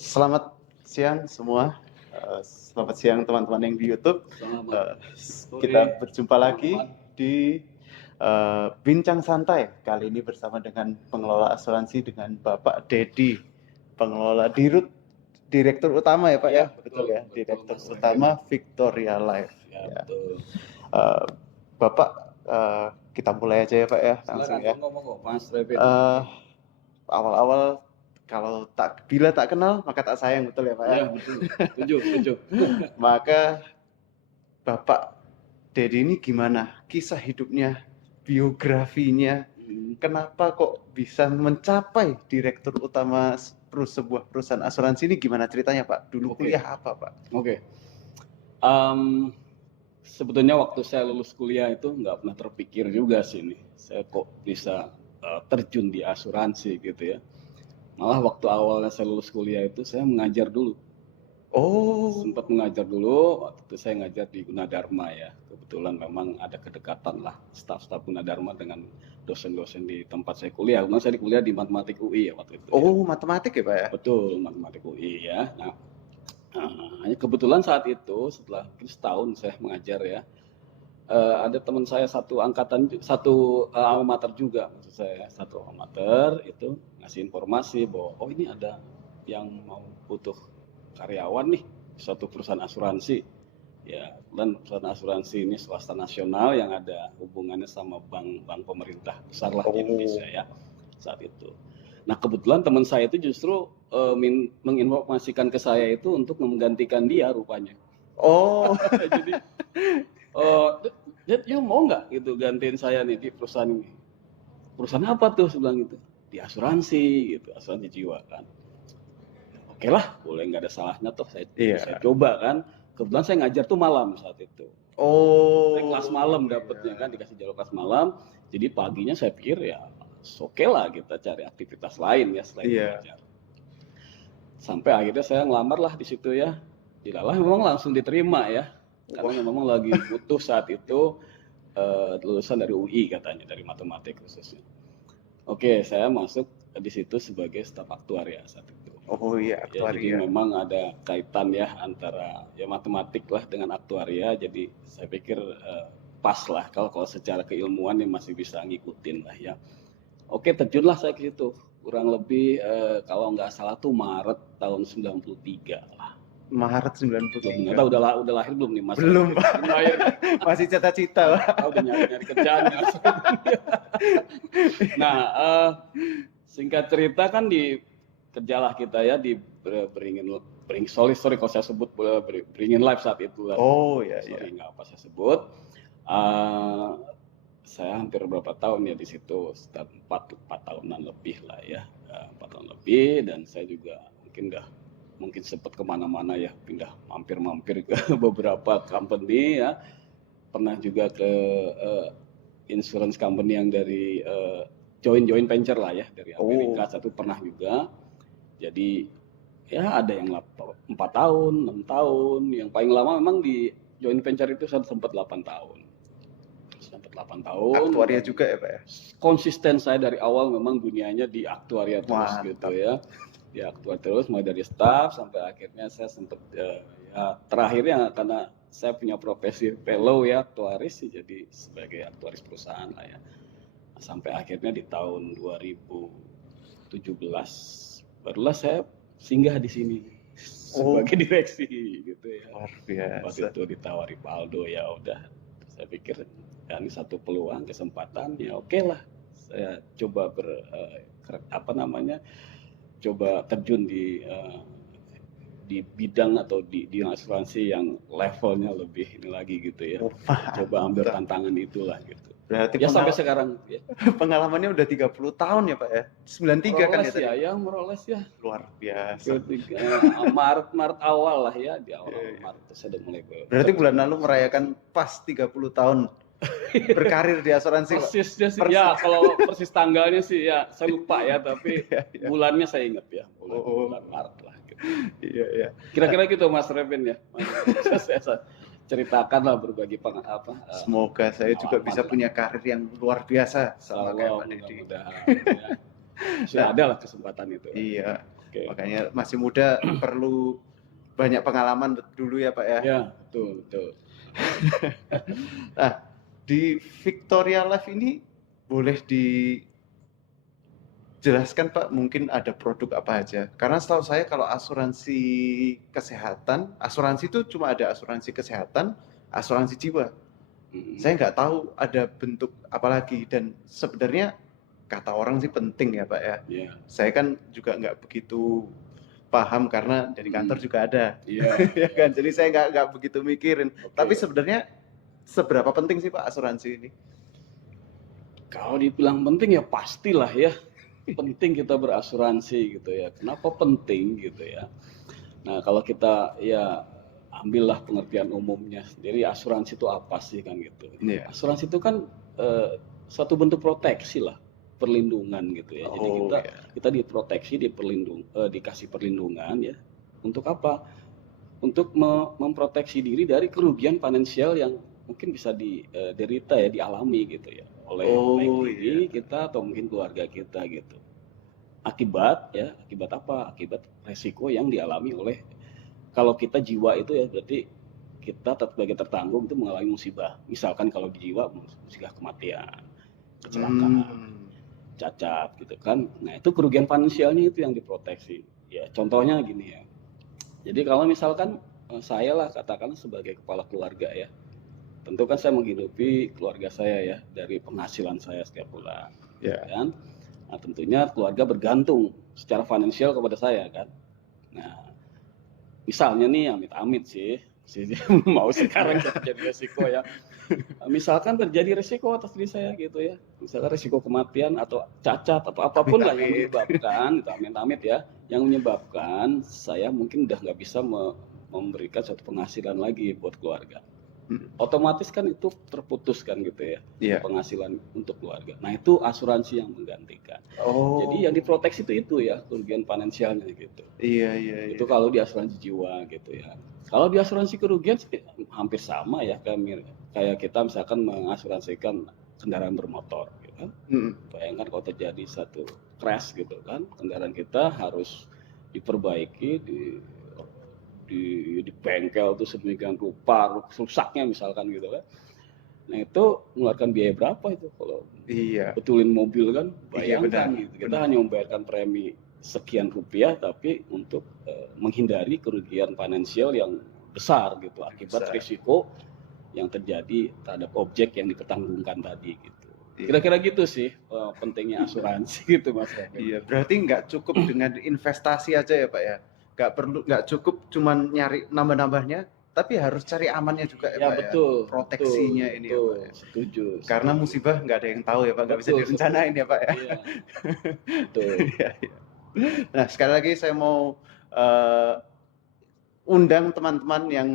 Selamat siang semua. Selamat siang teman-teman yang di YouTube. Selamat Kita sore, berjumpa lagi teman-teman. di Bincang Santai. Kali ini bersama dengan pengelola asuransi dengan Bapak Dedi, pengelola Direktur Utama ya Pak ya? Betul ya, betul, Direktur Mas Utama Revin. Victoria Life. Ya, Ya. betul. Bapak, kita mulai aja ya Pak ya, langsung Silakan ya. ngomong Mas Revin. Awal-awal kalau bila tak kenal maka tak sayang, betul ya Pak ya? Ya, betul. Setuju. Maka Bapak Dedi ini gimana kisah hidupnya, biografinya, kenapa kok bisa mencapai Direktur Utama sebuah perusahaan asuransi ini, gimana ceritanya Pak? Dulu kuliah apa Pak? Oke. Sebetulnya waktu saya lulus kuliah itu nggak pernah terpikir juga sih ini. Saya kok bisa terjun di asuransi gitu ya. Malah waktu awalnya saya lulus kuliah itu saya mengajar dulu. Sempat mengajar dulu, waktu itu saya ngajar di Gunadarma ya. Kebetulan memang ada kedekatan lah staf-staf Gunadarma dengan dosen-dosen di tempat saya kuliah. Karena saya kuliah di matematik UI ya waktu itu. Matematik ya Pak ya? Betul, matematik UI ya. Nah, kebetulan saat itu setelah setahun saya mengajar ya, ada teman saya satu angkatan, satu alma mater juga, maksud saya satu alma mater itu ngasih informasi bahwa oh ini ada yang mau butuh karyawan nih suatu perusahaan asuransi ya, dan perusahaan asuransi ini swasta nasional yang ada hubungannya sama bank pemerintah besar lah di Indonesia ya saat itu. Nah kebetulan teman saya itu justru menginformasikan ke saya itu untuk menggantikan dia rupanya. Jadi Dad, you mau nggak gitu gantiin saya nih di perusahaan ini? Perusahaan apa tuh? Saya bilang gitu. Di asuransi gitu, asuransi jiwa kan. Oke lah, boleh, nggak ada salahnya toh saya coba kan. Kebetulan saya ngajar tuh malam saat itu. Saya kelas malam dapetnya kan, dikasih jadwal kelas malam. Jadi paginya saya pikir ya oke lah kita cari aktivitas lain ya selain mengajar. Sampai akhirnya saya ngelamar lah di situ ya. Dilalah memang langsung diterima ya. Karena memang lagi butuh saat itu lulusan dari UI katanya, dari matematik khususnya. Oke, saya masuk di situ sebagai staf aktuaria saat itu. Aktuaria. Jadi memang ada kaitan ya antara ya matematik lah dengan aktuaria. Jadi saya pikir pas lah kalau secara keilmuan yang masih bisa ngikutin lah ya. Oke, terjunlah saya ke situ. Kurang lebih kalau nggak salah tuh Maret tahun 93 lah. Maret 93. Nggak tahu udah lahir belum nih Mas? Belum Pak. Masih cita-cita Pak. Udah nyari kerjaan ya. Nah, singkat cerita kan kerjalah kita ya di sorry kalau saya sebut Beringin Live saat itu lah. Sorry nggak apa saya sebut. Saya hampir berapa tahun ya di situ, sekitar 4 tahunan lebih lah ya, 4 tahun lebih, dan saya juga mungkin sempat kemana-mana ya, pindah mampir ke beberapa company ya, pernah juga ke insurance company yang dari joint venture lah ya, dari Amerika satu pernah juga. Jadi ya ada yang 4 tahun, 6 tahun, yang paling lama memang di joint venture itu saya sempat 8 tahun. Sampai 8 tahun. Aktuaria juga ya Pak ya? Konsisten saya dari awal memang dunianya di aktuaria terus gitu ya. Di aktuaria terus, mulai dari staff sampai akhirnya saya sempat ya terakhirnya karena saya punya profesi fellow ya aktuaris, jadi sebagai aktuaris perusahaan lah ya. Sampai akhirnya di tahun 2017 barulah saya singgah di sini sebagai direksi gitu ya. Luar biasa. Waktu itu ditawari Pak Aldo, ya udah saya pikir ini satu peluang, kesempatan ya oke lah, saya coba coba terjun di bidang atau di asuransi yang levelnya lebih ini lagi gitu ya. Coba ambil tantangan itulah gitu. Berarti ya sampai sekarang ya. Pengalamannya udah 30 tahun ya Pak ya? 93 kan ya tadi? Ya, meroles ya. Luar biasa. Maret awal lah ya, di awal Maret saya udah mulai. Berarti bulan lalu merayakan pas 30 tahun berkarir di asuransi. Persisnya sih ya, kalau persis tanggalnya sih ya saya lupa ya, tapi bulannya saya ingat ya, bulan Maret lah gitu. Iya. Kira-kira gitu Mas Revin ya. Saya ceritakan lah berbagi semoga saya juga bisa punya karir yang luar biasa sama kayak Pak Dedi. Sudah ada lah kesempatan itu. Iya. Oke. Makanya masih muda perlu banyak pengalaman dulu ya Pak ya. Ya, betul, betul. Nah, di Victoria Life ini boleh dijelaskan Pak, mungkin ada produk apa aja? Karena setahu saya kalau asuransi kesehatan, asuransi itu cuma ada asuransi kesehatan, asuransi jiwa. Saya nggak tahu ada bentuk apa lagi, dan sebenarnya kata orang sih penting ya Pak ya. Iya. Saya kan juga nggak begitu paham karena dari kantor juga ada. Iya. Ya kan, jadi saya nggak begitu mikirin. Oke. Tapi sebenarnya seberapa penting sih Pak asuransi ini? Kalau dibilang penting ya pastilah ya. Penting kita berasuransi gitu ya. Kenapa penting gitu ya? Nah, kalau kita ya ambillah pengertian umumnya. Jadi asuransi itu apa sih kan gitu. Iya. Asuransi itu kan satu bentuk proteksi lah, perlindungan gitu ya. Jadi kita diproteksi, dikasih perlindungan ya. Untuk apa? Untuk memproteksi diri dari kerugian finansial yang mungkin bisa diderita ya, dialami gitu ya oleh baik diri kita atau mungkin keluarga kita gitu. Akibat apa? Akibat resiko yang dialami oleh, kalau kita jiwa itu ya berarti kita sebagai tertanggung itu mengalami musibah. Misalkan kalau di jiwa musibah kematian, kecelakaan, cacat gitu kan. Nah, itu kerugian finansialnya itu yang diproteksi. Ya, contohnya gini ya. Jadi kalau misalkan saya lah katakan sebagai kepala keluarga ya. Tentu kan saya menghidupi keluarga saya ya dari penghasilan saya setiap bulan. Ya. Kan? Nah, tentunya keluarga bergantung secara finansial kepada saya kan. Nah, misalnya nih amit-amit sih mau sekarang terjadi resiko ya. Misalkan terjadi resiko atas diri saya gitu ya. Misalkan resiko kematian atau cacat atau apapun lah yang menyebabkan, itu amit-amit ya, yang menyebabkan saya mungkin udah nggak bisa memberikan suatu penghasilan lagi buat keluarga. Otomatis kan itu terputus kan gitu ya, penghasilan untuk keluarga. Nah, itu asuransi yang menggantikan. Jadi yang diproteksi itu ya kerugian finansialnya gitu. Iya. Itu kalau di asuransi jiwa gitu ya. Kalau di asuransi kerugian hampir sama ya, kayak kita misalkan mengasuransikan kendaraan bermotor gitu kan. Bayangkan kalau terjadi satu crash gitu kan, kendaraan kita harus diperbaiki, di bengkel tuh sedemikian rupa, rusaknya misalkan gitu kan. Nah, itu mengeluarkan biaya berapa itu kalau betulin mobil kan? Bayangkan gitu. Kita hanya membayarkan premi sekian rupiah tapi untuk menghindari kerugian finansial yang besar gitu akibat risiko yang terjadi terhadap objek yang dipertanggungkan tadi gitu. Kira-kira gitu sih pentingnya asuransi gitu Mas. Iya, berarti nggak cukup dengan investasi aja ya Pak ya? Nggak cukup cuman nyari nambah-nambahnya, tapi harus cari amannya juga ya Pak betul, ya? Proteksinya betul, ini ya Pak ya? Setuju. Karena musibah nggak ada yang tahu ya Pak, nggak bisa direncanain ya Pak ya? Iya, betul. Nah, sekali lagi saya mau undang teman-teman yang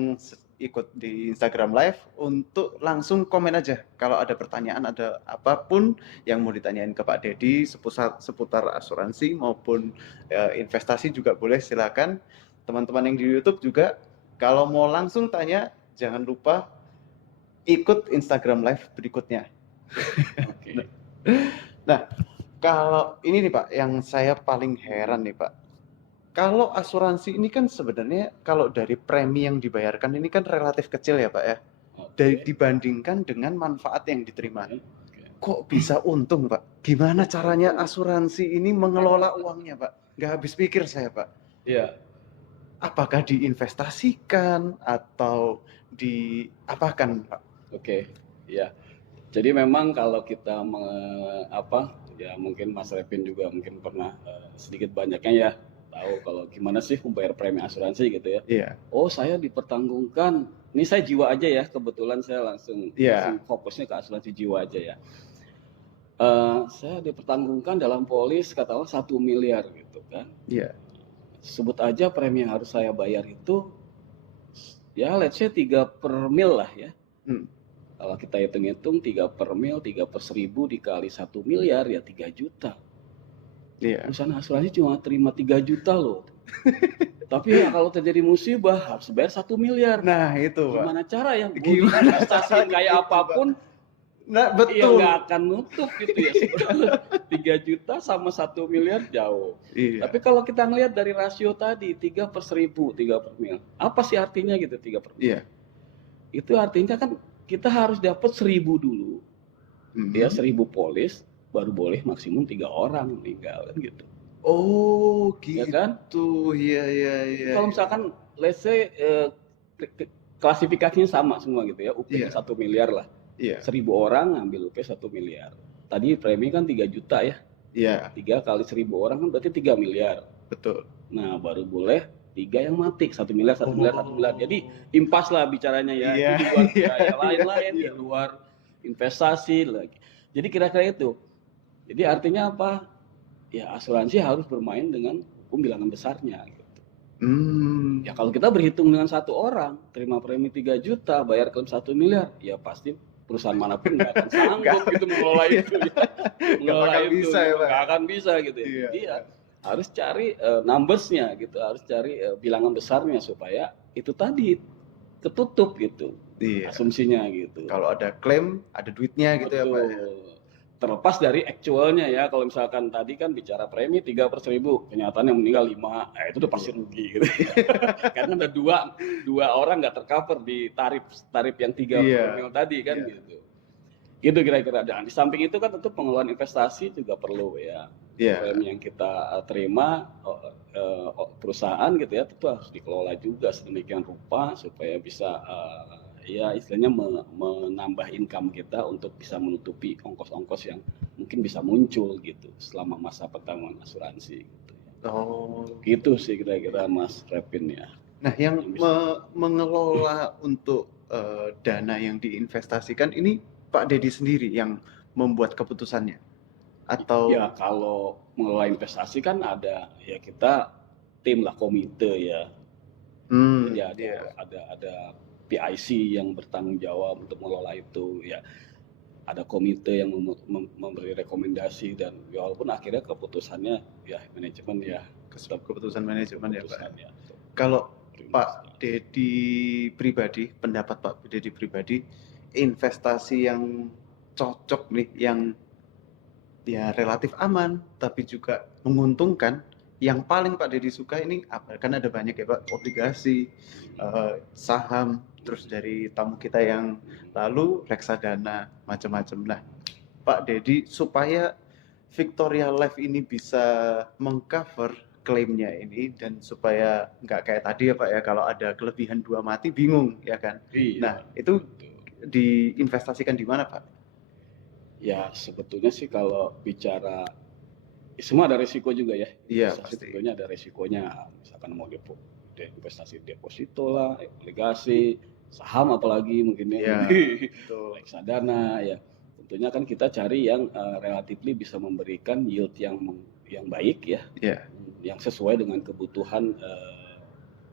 ikut di Instagram Live untuk langsung komen aja kalau ada pertanyaan, ada apapun yang mau ditanyain ke Pak Dedi seputar asuransi maupun investasi juga boleh, silakan. Teman-teman yang di YouTube juga kalau mau langsung tanya jangan lupa ikut Instagram Live berikutnya. Nah, kalau ini nih Pak yang saya paling heran nih Pak. Kalau asuransi ini kan sebenarnya kalau dari premi yang dibayarkan ini kan relatif kecil ya Pak ya, dibandingkan dengan manfaat yang diterima. Kok bisa untung Pak? Gimana caranya asuransi ini mengelola uangnya Pak? Nggak habis pikir saya Pak. Iya. Apakah diinvestasikan atau diapakan Pak? Oke, ya. Jadi memang kalau kita ya mungkin Mas Repin juga mungkin pernah sedikit banyaknya ya tahu kalau gimana sih membayar premi asuransi gitu ya. Iya. Oh, saya dipertanggungkan. Ini saya jiwa aja ya, kebetulan saya langsung fokusnya ke asuransi jiwa aja ya. Saya dipertanggungkan dalam polis katakanlah 1 miliar gitu kan. Iya. Sebut aja premi yang harus saya bayar itu ya let's say 3 per mil lah ya. Kalau kita hitung-hitung 3 per mil, 3 per 1000 dikali 1 miliar ya 3 juta. Iya. Perusahaan asuransi cuma terima 3 juta loh. Tapi ya kalau terjadi musibah harus bayar 1 miliar. Nah itu Pak. Gimana cara ya? Investasi kayak apapun Nah, Iya betul. nggak akan nutup gitu ya. 3 juta sama 1 miliar jauh. Iya. Tapi kalau kita ngelihat dari rasio tadi 3/1000, 3 per mil. Apa sih artinya gitu 3 per mil? Iya. Itu artinya kan kita harus dapat 1000 dulu. Ya 1000 polis baru boleh maksimum 3 orang meninggal kan gitu. Oh, Ya kan? gitu. Iya, iya, iya. Kalau misalkan let's say klasifikasinya sama semua gitu ya, UP-nya Iya. 1 miliar lah. Iya. 1000 orang ngambil UP 1 miliar. Tadi premi kan 3 juta ya. Iya, 3 kali 1000 orang kan berarti 3 miliar. betul. Nah, baru boleh 3 yang mati, 1 miliar, 1 miliar, 1 miliar. Jadi impas lah bicaranya ya. Iya, Itu di luar iya, biaya lain-lain, iya. di luar investasi lagi. Jadi kira-kira itu. Jadi artinya apa? Ya asuransi harus bermain dengan hukum bilangan besarnya. Gitu. Ya kalau kita berhitung dengan 1 orang, terima premi 3 juta, bayar klaim 1 miliar, ya pasti perusahaan manapun nggak akan sanggup gitu mengelola itu. Ya. Mengelola bakal itu, bisa ya, Pak. nggak akan bisa gitu. Ya. Iya. Jadi ya harus cari numbers-nya gitu, harus cari bilangan besarnya supaya itu tadi ketutup gitu, Iya. asumsinya gitu. Kalau ada klaim, ada duitnya gitu ya, Pak. Betul. Terlepas dari actualnya ya, kalau misalkan tadi kan bicara premi 3/1000, kenyataan yang meninggal 5, itu udah pasti rugi gitu. Karena ada dua orang nggak tercover di tarif yang 3 Iya. per mil tadi kan Iya. gitu. Gitu kira-kira. Dan di samping itu kan tentu pengelolaan investasi juga perlu ya. Iya. Premi yang kita terima perusahaan gitu ya, tentu harus dikelola juga sedemikian rupa supaya bisa ya istilahnya menambah income kita untuk bisa menutupi ongkos-ongkos yang mungkin bisa muncul gitu selama masa pertanggungan asuransi gitu ya. Oh. Gitu sih kira-kira Mas Revin ya. Nah, yang mengelola untuk dana yang diinvestasikan ini Pak Dedi sendiri yang membuat keputusannya? Atau Ya kalau mengelola investasi kan ada ya kita tim lah, komite ya. Jadi ada PIC yang bertanggung jawab untuk mengelola itu ya, ada komite yang memberi rekomendasi dan ya walaupun akhirnya keputusannya ya manajemen ya, keputusan manajemen ya, Pak. ya. Kalau Pak Dedi pribadi, pendapat Pak Dedi pribadi, investasi yang cocok nih, yang ya relatif aman tapi juga menguntungkan, yang paling Pak Dedi suka ini apa? Kan ada banyak ya Pak, obligasi, saham, terus dari tamu kita yang lalu reksadana, macam-macam. Nah, Pak Dedi supaya Victoria Life ini bisa mengcover klaimnya ini dan supaya nggak kayak tadi ya Pak ya, kalau ada kelebihan 2 mati bingung ya kan. Iya, Nah, itu diinvestasikan di mana Pak? Ya sebetulnya sih kalau bicara semua ada resiko juga ya. Iya, sebetulnya ada resikonya. Misalkan mau investasi deposito lah, obligasi, saham apalagi mungkin ya. Reksadana ya. Tentunya kan kita cari yang relatively bisa memberikan yield yang baik ya. Yang sesuai dengan kebutuhan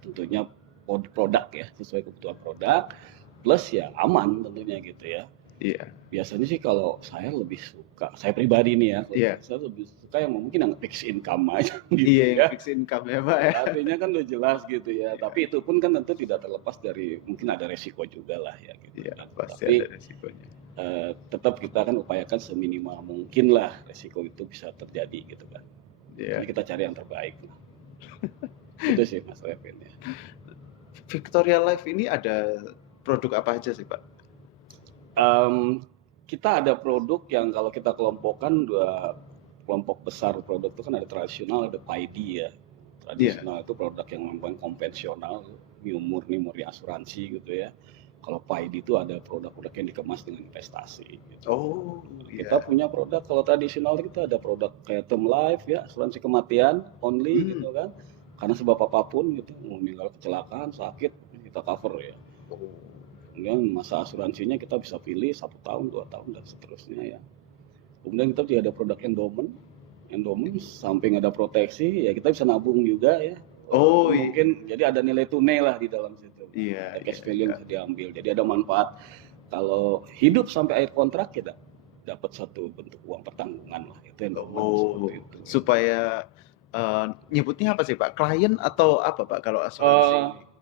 tentunya produk ya, sesuai kebutuhan produk plus ya aman tentunya gitu ya. Iya. Biasanya sih kalau saya lebih suka, saya pribadi nih ya, saya lebih suka yang mungkin yang fixed income aja. Gitu iya, ya. Fixed income ya Pak ya. Artinya kan udah jelas gitu ya. Tapi itu pun kan tentu tidak terlepas dari mungkin ada resiko juga lah ya. Gitu. Iya, pasti tapi, ada resikonya. Tetap kita kan upayakan seminimal mungkin lah resiko itu bisa terjadi gitu kan. Jadi kita cari yang terbaik. Itu sih Mas Revin ya. Victoria Life ini ada produk apa aja sih Pak? Kita ada produk yang kalau kita kelompokkan 2 kelompok besar produk itu kan ada tradisional, ada PID ya. Tradisional itu produk yang memang konvensional, murni asuransi gitu ya. Kalau PID itu ada produk-produk yang dikemas dengan investasi. Gitu. Kita punya produk kalau tradisional kita ada produk kayak term life ya, asuransi kematian only gitu kan. Karena sebab apapun gitu, mau meninggal kecelakaan, sakit kita cover ya. Kemudian masa asuransinya kita bisa pilih 1 tahun, 2 tahun dan seterusnya ya. Kemudian kita juga ada produk endowment samping ada proteksi ya kita bisa nabung juga ya. Mungkin jadi ada nilai tunai lah di dalam situ. Iya. Cash value bisa diambil. Jadi ada manfaat kalau hidup sampai akhir kontrak kita dapat satu bentuk uang pertanggungan lah itu endowment itu. Supaya nyebutnya apa sih Pak? Klien atau apa Pak kalau asuransi?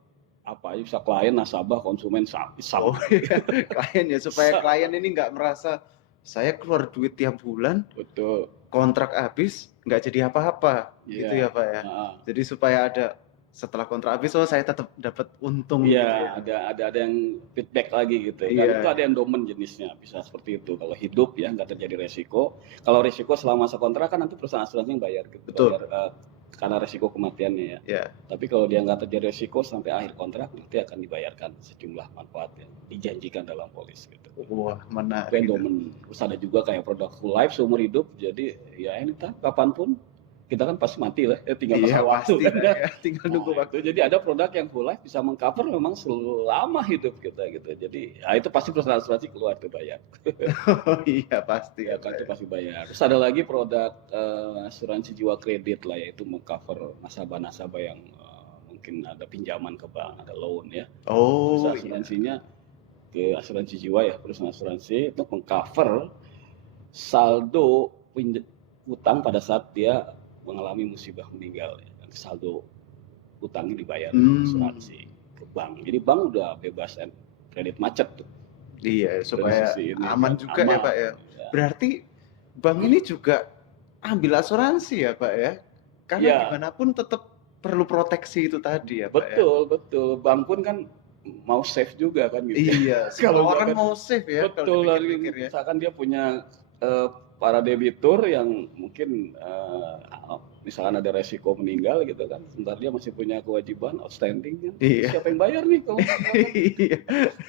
apa aja, bisa klien, nasabah, konsumen, sama. Oh iya, klien ya, supaya klien ini nggak merasa saya keluar duit tiap bulan, Betul. kontrak habis, nggak jadi apa-apa, gitu ya Iya. Pak ya. Heeh. Jadi supaya ada setelah kontrak habis, oh saya tetap dapat untung gitu ya. Iya, ada yang feedback lagi gitu kan. Iya, Itu ada endowment jenisnya, bisa seperti itu. Kalau hidup ya nggak terjadi resiko. Kalau resiko selama masa kontrak kan nanti perusahaan asuransi yang bayar gitu, betul. bayar karena resiko kematiannya ya. Ya, Tapi kalau dia nggak terjadi resiko sampai akhir kontrak, nanti akan dibayarkan sejumlah manfaat yang dijanjikan dalam polis gitu. wah menarik. Itu endowment. Terus ada juga kayak produk full life seumur hidup. Jadi ya ini kapanpun kita kan pasti mati lah, ya tinggal Iya masalah waktu pasti kan. lah ya, tinggal nunggu Nah, waktu. itu jadi ada produk yang full life bisa mengcover memang selama hidup kita gitu. Jadi ya itu pasti perusahaan asuransi keluar tuh bayar. Oh iya pasti Ya ya kan Pak itu ya. pasti bayar. Terus ada lagi produk asuransi jiwa kredit lah, yaitu mengcover nasabah-nasabah yang mungkin ada pinjaman ke bank, ada loan ya. Terus Oh iya. asuransinya ke asuransi jiwa ya, perusahaan asuransi itu mengcover saldo utang pada saat dia mengalami musibah meninggal ya. Nanti saldo utangnya dibayar asuransi ke bank. Jadi bank udah bebas kredit macet tuh. Iya, supaya Dari sisi ini aman kan, juga ya Pak ya. Berarti bank ini juga ambil asuransi ya Pak ya? Karena Ya, gimana pun tetap perlu proteksi itu tadi ya Pak ya. betul, betul. Bank pun kan mau safe juga kan gitu. Iya, semua Kalau orang nggak kan- mau safe ya Betul, kalau dipikir-pikir ya. misalkan dia punya para debitur yang mungkin misalkan ada resiko meninggal gitu kan, sebentar dia masih punya kewajiban outstanding kan. Iya. Siapa yang bayar nih kalau Iya.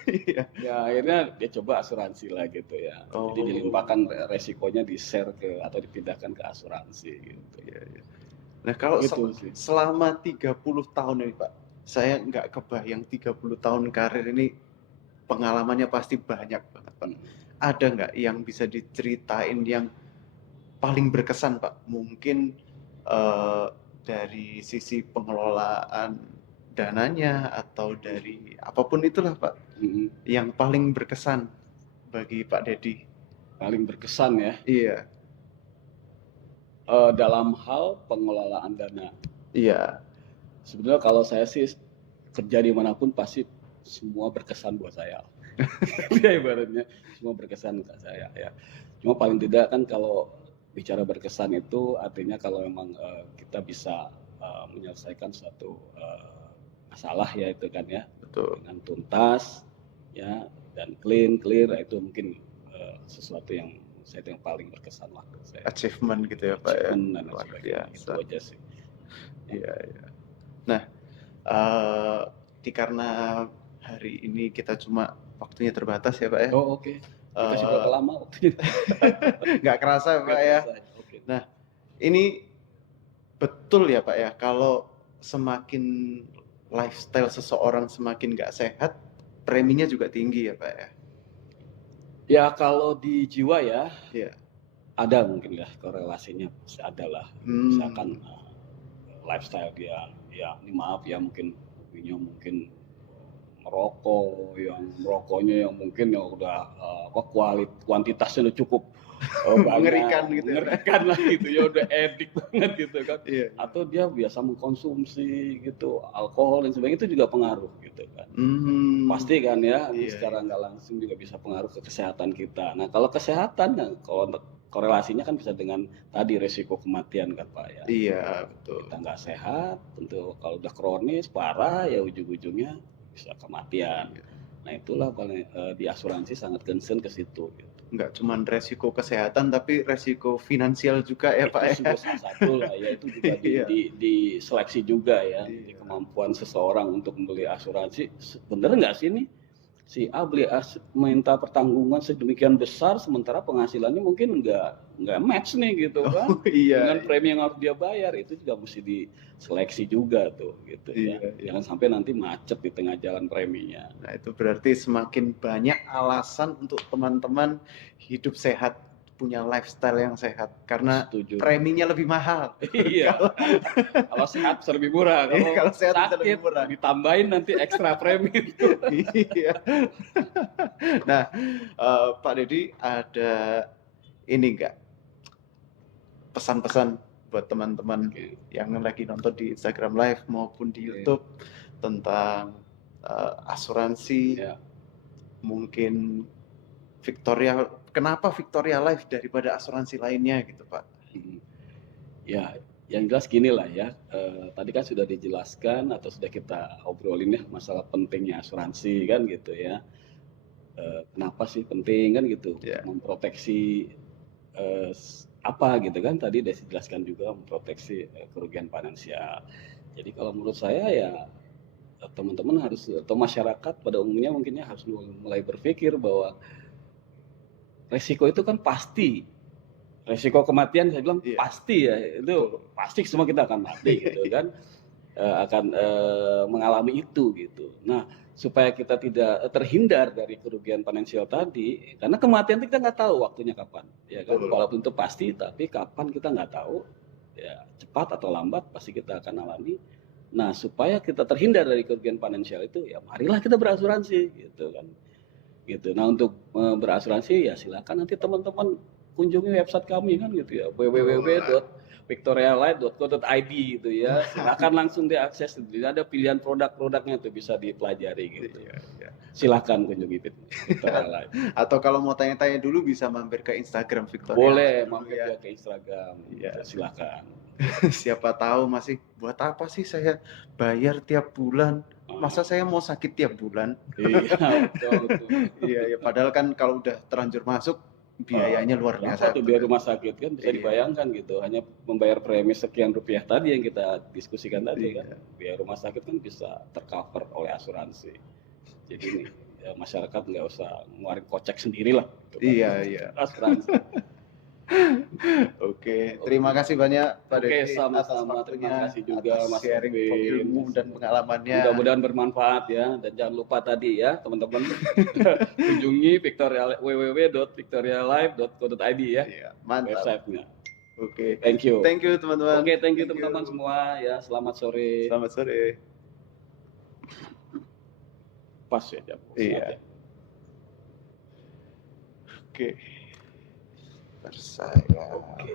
Iya. ya akhirnya dia coba asuransi lah gitu ya. Oh. Jadi dilimpahkan resikonya di-share ke atau dipindahkan ke asuransi gitu. Iya, iya. Nah, kalau Gitu sih. selama 30 tahun ini Pak, saya nggak kebayang 30 tahun karir ini pengalamannya pasti banyak banget Pak. Ada nggak yang bisa diceritain yang paling berkesan Pak? Mungkin dari sisi pengelolaan dananya atau dari apapun itulah Pak, yang paling berkesan bagi Pak Dedi. Paling berkesan ya Iya, dalam hal pengelolaan dana. iya. Sebenarnya kalau saya sih kerja dimanapun pasti semua berkesan buat saya. Ya ibaratnya semua berkesan buat saya ya. Cuma paling tidak kan kalau bicara berkesan itu artinya kalau memang kita bisa menyelesaikan suatu masalah ya itu kan ya, Betul. dengan tuntas ya dan clear itu mungkin sesuatu yang saya yang paling berkesan lah buat saya. Achievement gitu ya Pak ya. Achievement dan Luar sebagainya. biasa. Itu aja sih. Iya, iya. Nah, karena hari ini kita cuma waktunya terbatas ya Pak ya. Oh oke. Dikasih berapa lama waktunya? Nggak kerasa Pak ya. Oke. Nah, ini betul ya Pak ya, kalau semakin lifestyle seseorang semakin nggak sehat, preminya juga tinggi ya Pak ya. Ya kalau di jiwa ya, Iya. ada mungkin ya korelasinya, ada lah. Misalkan lifestyle dia, ya ini maaf ya mungkin hobinya mungkin merokok, yang merokoknya yang mungkin yang udah kuantitasnya udah cukup Mengerikan gitu ya. mengerikan lah gitu ya, udah edik banget gitu kan. Iya. Atau dia biasa mengkonsumsi gitu alkohol dan sebagainya, itu juga pengaruh gitu kan. Pasti kan ya, Iya, secara nggak langsung juga bisa pengaruh ke kesehatan kita. Nah kalau kesehatan, kalau korelasinya kan bisa dengan tadi resiko kematian kan Pak ya. Iya, betul. Kita nggak sehat, tentu kalau udah kronis parah ya ujung-ujungnya bisa kematian. Nah itulah di asuransi sangat concern ke situ. Gitu. Nggak cuma resiko kesehatan tapi resiko finansial juga ya Itu Pak ya. juga salah satu lah ya, itu juga diseleksi juga ya, di kemampuan seseorang untuk membeli asuransi. Bener nggak sih ini si A minta pertanggungan sedemikian besar sementara penghasilannya mungkin nggak match nih gitu kan. Iya. Dengan premi yang harus dia bayar, itu juga mesti diseleksi juga tuh gitu ya. Jangan sampai nanti macet di tengah jalan preminya. Nah, itu berarti semakin banyak alasan untuk teman-teman hidup sehat, punya lifestyle yang sehat karena Setuju. preminya lebih mahal. Iya. Kalau sehat bisa lebih murah. Kalau sehat bisa sakit, lebih murah. ditambahin nanti ekstra premi. Iya. Nah, Pak Dedi ada ini enggak pesan-pesan buat teman-teman yang lagi nonton di Instagram Live maupun di YouTube tentang asuransi, Ya. mungkin Victoria, kenapa Victoria Life daripada asuransi lainnya gitu Pak? Ya, yang jelas gini lah ya, tadi kan sudah dijelaskan atau sudah kita obrolin ya masalah pentingnya asuransi kan gitu ya. Kenapa sih penting kan gitu, Ya. memproteksi apa gitu kan, tadi udah dijelaskan juga memproteksi kerugian finansial. Jadi kalau menurut saya ya teman-teman harus atau masyarakat pada umumnya mungkinnya harus mulai berpikir bahwa resiko itu kan pasti. Resiko kematian saya bilang Iya. pasti ya, itu pasti semua kita akan mati gitu kan, akan mengalami itu gitu. Nah, supaya kita tidak terhindar dari kerugian finansial tadi, karena kematian itu kita nggak tahu waktunya kapan, ya kan? Walaupun itu pasti, tapi kapan kita nggak tahu, ya cepat atau lambat pasti kita akan alami. Nah, supaya kita terhindar dari kerugian finansial itu, ya marilah kita berasuransi gitu kan. Gitu. Nah, untuk berasuransi ya silakan nanti teman-teman kunjungi website kami kan gitu ya, www.victorialife.co.id gitu ya. Silakan langsung diakses, ada pilihan produk-produknya tuh bisa dipelajari gitu. Silakan kunjungi Victoria Life. Atau kalau mau tanya-tanya dulu bisa mampir ke Instagram Victoria. Boleh mampir ke Instagram. Ya. Silakan. Siapa tahu masih buat apa sih saya bayar tiap bulan? Masa saya mau sakit tiap bulan? Iya, betul. Iya, padahal kan kalau udah terlanjur masuk biayanya luar biasa. Tuh biaya rumah sakit kan bisa dibayangkan gitu, hanya membayar premi sekian rupiah tadi yang kita diskusikan tadi kan. Biaya rumah sakit kan bisa tercover oleh asuransi. Jadi ini ya, masyarakat nggak usah ngeluarin kocek sendiri lah. Iya. Asuransi. Oke, terima kasih banyak Pak Oke, Dedi sama-sama. Terima kasih juga Mas sharing Kevin. ilmu dan pengalamannya. Mudah-mudahan bermanfaat ya, dan jangan lupa tadi ya teman-teman kunjungi www.victorialife.co.id ya. Iya, mantap. Websitenya. Oke. Thank you. Thank you teman-teman. Oke, thank you teman-teman semua ya. Selamat sore. Selamat sore. Pas ya jam. Iya. Oke. Saya. Oke.